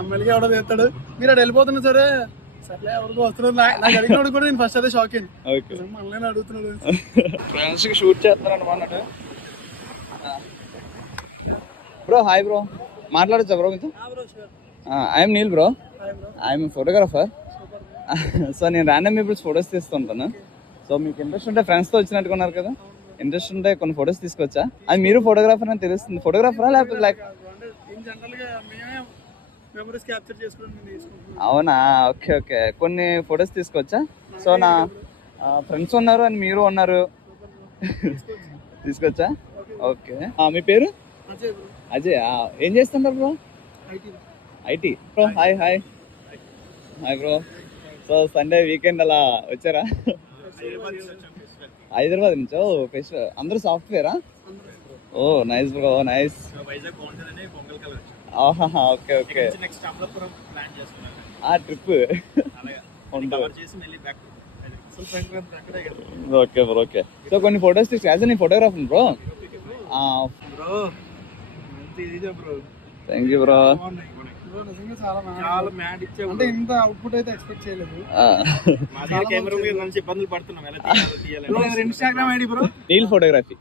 అమ్మాయిలకి ఎవడో చేస్తాడు, మీరు అటు వెళ్ళిపోతున్నా సరే సర్లే ఎవరికో వస్తున్నాడు. నాకు అడిగినప్పుడు కూడా నేను ఫస్ట్ అదే షాక్ అయింది, మళ్ళీ అడుగుతున్నాడు. ఫ్రెండ్స్ కి షూట్ చేస్తున్నాను అన్నట్టు. బ్రో హాయ్ బ్రో, మాట్లాడచ్చా బ్రో మీతో? I'm Neel bro, I'm photographer. So నేను ర్యాండమ్ పీపుల్స్ ఫొటోస్ తీస్తుంటాను. సో మీకు ఇంట్రెస్ట్ ఉంటే ఫ్రెండ్స్తో వచ్చినట్టుకున్నారు కదా, ఇంట్రెస్ట్ ఉంటే కొన్ని ఫొటోస్ తీసుకొచ్చా. అది మీరు ఫోటోగ్రాఫర్ అని తెలుస్తుంది. ఫోటోగ్రాఫరా లేకపోతే లైక్ అవునా? ఓకే ఓకే, కొన్ని ఫొటోస్ తీసుకొచ్చా. సో నా ఫ్రెండ్స్ ఉన్నారు అని మీరు ఉన్నారు, తీసుకొచ్చా. ఓకే, మీ పేరు? అజయ్. ఏం చేస్తుంటారు bro? IT bro. Hi hi hi bro. So Sunday weekend అలా వచ్చారా? హైదరాబాద్ నుంచి. ఓ ఫెస్టివల్, అందరూ సాఫ్ట్వేరా? Oh nice bro, nice. Okay okay, ఆ trip okay bro. Okay, so కొన్ని ఫొటోస్ తీసుకు నీ photographer bro. Thank you bro. అంటే ఇంత అవుట్పుట్ అయితే ఎక్స్పెక్ట్ చేయలేదు. ఇబ్బందులు పడుతున్నాం. Instagram ID bro Neel photography.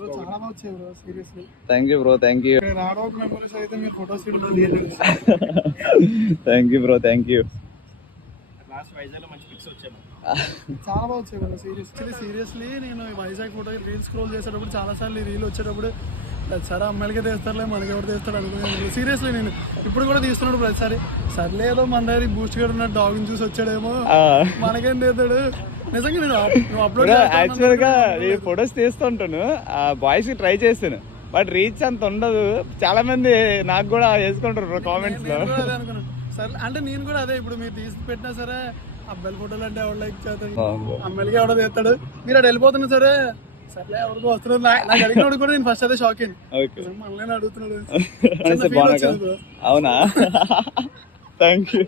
చాలా బాగా వచ్చాయి బ్రో, seriously. Thank you bro, thank you. రాడోక్ మెమరీస్ అయితే మీరు photos thank you bro, thank you. చాలా బాగా వచ్చాయి బ్రో, సీరియస్లీ. నేను వైజాగ్ ఫోటో రీల్ స్క్రోల్ చేసేటప్పుడు చాలా సార్లు రీల్ వచ్చేటప్పుడు సరే అమ్మాయిలకే తీస్తారులే మనకి ఎవరు తీస్తాడు అనుకున్నాను. సీరియస్లీ నేను ఇప్పుడు కూడా తీస్తున్నాడు ప్రతిసారి. సర్లే ఏదో మన దగ్గర బూస్ట్ గడ్ ఉన్న డాగ్ని చూసి వచ్చాడేమో, మనకేం తీస్తాడు. నిజంగా నేను అప్లోడ్ యాక్చువల్ గా ఫొటోస్ తీస్తుంటాను, బాయ్స్ కి ట్రై చేస్తాను, బట్ రీచ్ అంత ఉండదు. చాలా మంది నాకు కూడా వేసుకుంటారు కామెంట్స్ లో. అనుకున్నాను సరే, అంటే నేను కూడా అదే. ఇప్పుడు మీరు తీసి పెట్టినా సరే అబ్బాయిల ఫోటోలు అంటే ఎవరు లైక్ చేస్తాడు, అమ్మాయిలకి ఎవడో తీస్తాడు, మీరు అటు వెళ్ళిపోతున్నా సరే సర్లే ఎవరికో వస్తున్నాడు. నాకు అడిగినప్పుడు కూడా నేను ఫస్ట్ అదే షాక్ అయింది, మళ్ళీ అడుగుతున్నాడు. అవునా? Thank you.